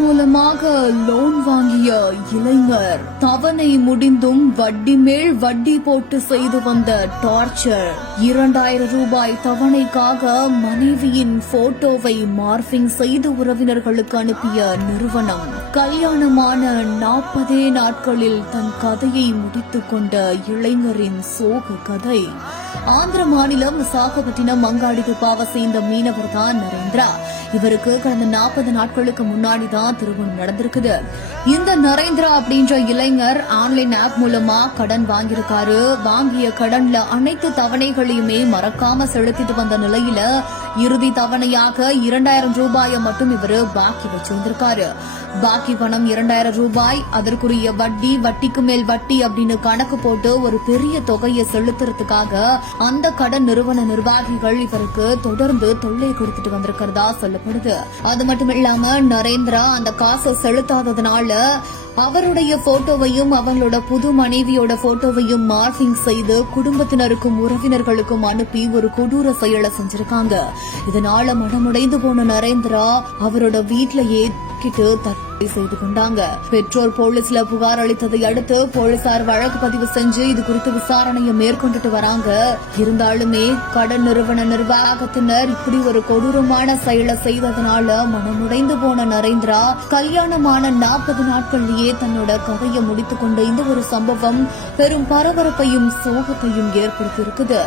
மூலமாக லோன் வாங்கிய இளைஞர் தவணை முடிந்தும் வட்டி மேல் வட்டி போட்டு செய்து வந்த டார்ச்சர். 2000 ரூபாய் தவணைக்காக மனைவியின் போட்டோவை மார்பிங் செய்து உறவினர்களுக்கு அனுப்பிய நிறுவனம். கல்யாணமான 40 நாட்களில் தன் கதையை முடித்துக் கொண்ட இளைஞரின் சோக கதை. ஆந்திர மாநிலம் விசாகப்பட்டினம் மங்காடிகுப்பாவை சேர்ந்த மீனவர் தான் நரேந்திரா. இவருக்கு கடந்த 40 நாட்களுக்கு முன்னாடி தான் திருமணம் நடந்திருக்குது. இந்த நரேந்திரா அப்படின்ற இளைஞர் ஆன்லைன் ஆப் மூலமா கடன் வாங்கியிருக்காரு. வாங்கிய கடன்ல அனைத்து தவணைகளையுமே மறக்காம செலுத்திட்டு வந்த நிலையில இறுதி தவணையாக 2000 ரூபாயை மட்டும் இவரு பாக்கி வச்சிருந்திருக்காரு. பாக்கி பணம் 2000 ரூபாய், அதற்குரிய வட்டி, வட்டிக்கு மேல் வட்டி அப்படின்னு கணக்கு போட்டு ஒரு பெரிய தொகையை செலுத்துறதுக்காக அந்த கடன் நிறுவன நிர்வாகிகள் இவருக்கு தொடர்ந்து தொல்லை கொடுத்துட்டு வந்திருக்கிறதா சொல்லப்படுது. அது மட்டும் இல்லாம நரேந்திரா அந்த காசை செலுத்தாததுனால அவருடைய போட்டோவையும் அவங்களோட புது மனைவியோட போட்டோவையும் மார்பிங் செய்து குடும்பத்தினருக்கும் உறவினர்களுக்கும் அனுப்பி ஒரு கொடூர செயலை செஞ்சிருக்காங்க. இதனால மனமுடைந்து போன நரேந்திரா அவரோட வீட்டிலேயே தற்கொலை செய்து கொண்டாங்க. பெற்றோர் போலீஸ்ல புகார் அளித்ததை அடுத்து போலீசார் வழக்கு பதிவு செஞ்சு இது குறித்து விசாரணையை மேற்கொண்டுட்டு வராங்க. இருந்தாலுமே கடன் நிறுவன நிர்வாகத்தினர் இப்படி ஒரு கொடூரமான செயலை செய்ததனால மனமுடைந்து போன நரேந்திரா கல்யாணமான 40 நாட்களிலேயே தன்னோட கதையை முடித்துக் கொண்ட இந்த ஒரு சம்பவம் பெரும் பரபரப்பையும் சோகத்தையும் ஏற்படுத்தியிருக்குது.